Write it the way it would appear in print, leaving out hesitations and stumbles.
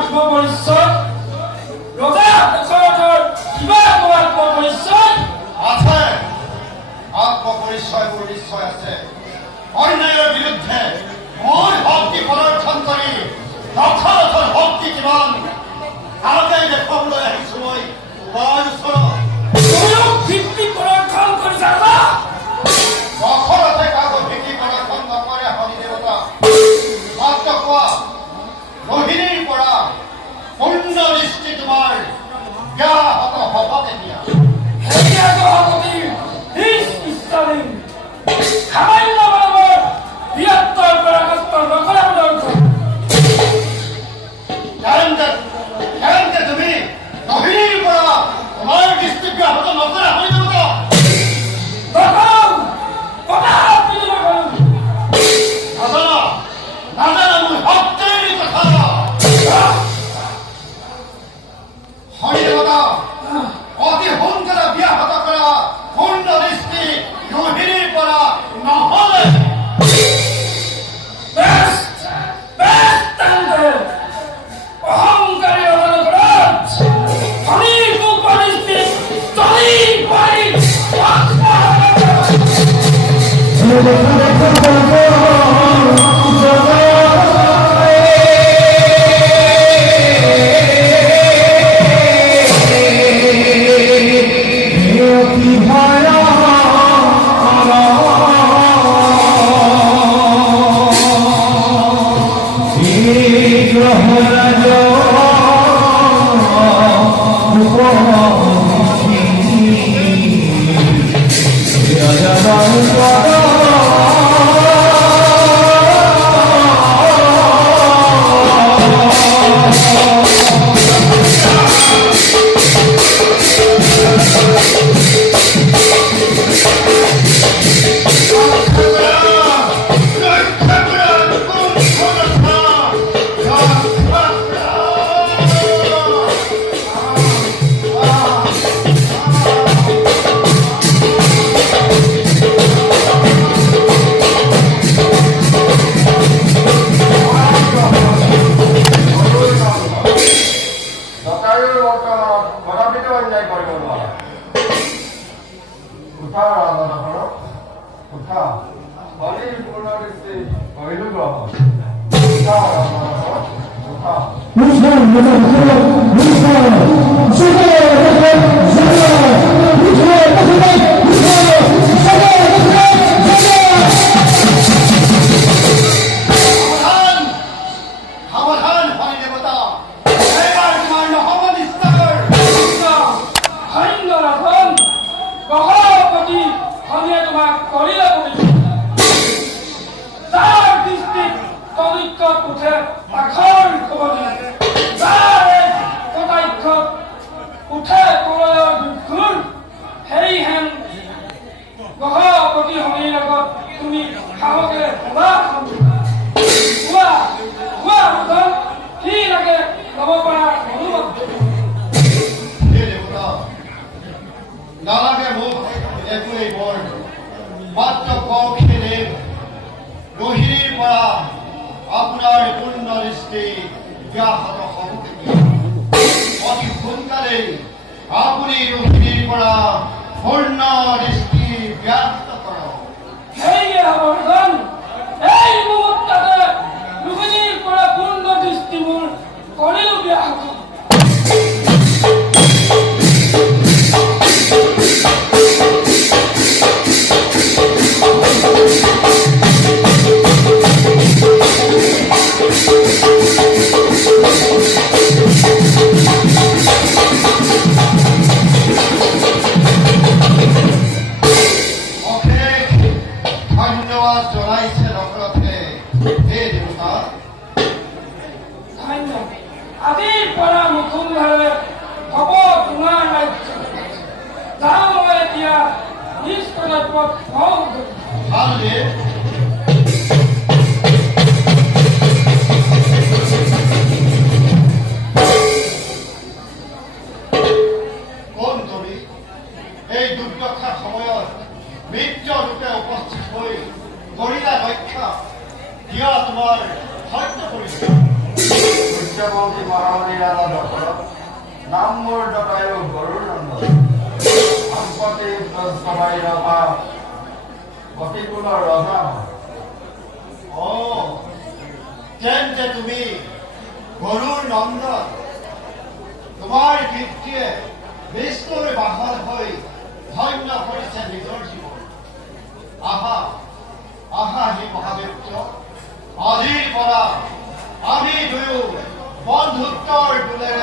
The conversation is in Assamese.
আত্মপৰিচয় ৰজা দশৰথৰ কিবা আত্মপৰিচয় আছে। আত্মপৰিচয় মোৰ নিশ্চয় আছে। অন্যায়ৰ বিৰুদ্ধে মোৰ শক্তি প্ৰদৰ্শন কৰি দশৰথৰ শক্তি কিমান আগতে দেখুৱাবলৈ আহিছো মই তোমাৰ ওচৰত। ভিত্তি প্ৰদৰ্শন কৰিছা দশৰথে কাকো ভিত্তি প্ৰদৰ্শন নকৰে। হৰি দেৱতা মাত্ৰ কোৱা ৰোহিণীৰ পৰা পূৰ্ণ দৃষ্টি তোমাৰ ব্যাহত হ'ব কেতিয়া? সামান্য মানৱৰ বৃহত্তৰ পৰাকাষ্ঠ নকৰা প্ৰদৰ্শন কাৰণতে তুমি ৰোহিণীৰ পৰা তোমাৰ দৃষ্টি ব্যাহত নকৰা হৈ নাজানা মোৰ শক্তিৰ কথা। হৰি দেৱতা অতি সোনকালে ব্যাহত কৰা পূৰ্ণ দৃষ্টি ৰোহিণীৰ পৰা নহ'লে অহংকাৰী অনুগ্ৰহ শনিৰ কুপদৃষ্টি চলি পাৰি নালাগে মোক একোৱেই বৰ মাত্ৰ কওকহে ৰোহিণীৰ পৰা আপোনাৰ পূৰ্ণ দৃষ্টি ব্যাহত হ'ব কেতিয়া? অতি সোনকালেই আপুনি ৰোহিণীৰ পৰা পূৰ্ণ দৃষ্টি ব্যাহত কৰক। সেয়ে হবৰ্ধন এই মুহূৰ্ততে ৰোহিণীৰ পৰা পূৰ্ণ দৃষ্টি মোৰ কৰিলো ব্যাহত। আজিৰ পৰা মুখুন্ধাৰে হ'ব তোমাৰ ৰাজ্য। যাওঁ মই এতিয়া নিজ কৰ্তব্যত কোন তুমি? এই দুৰ্দশাৰ সময়ত মিত্ৰ ৰূপে উপস্থিত হৈ কৰিলা ৰক্ষা দিয়া তোমাৰ সত্য কৰিছে। সূৰ্যবংশী মহাৰাজ পানীয়ালা দশৰথ নাম মোৰ জটায়ু গৰুৰ নন্দন সম্পত্তি সবাই ৰমা গতিকুলৰ ৰজা তেন্তে তুমি গৰুৰ নন্দন তোমাৰ কীৰ্তিয়ে বিষ্ণুৰ বাহন হৈ ধন্য কৰিছে নিজৰ জীৱন আহা আহা হি মহাবিত্য আজিৰ পৰা আমি দুয়ো বন্ধুত্বৰ দোলেৰে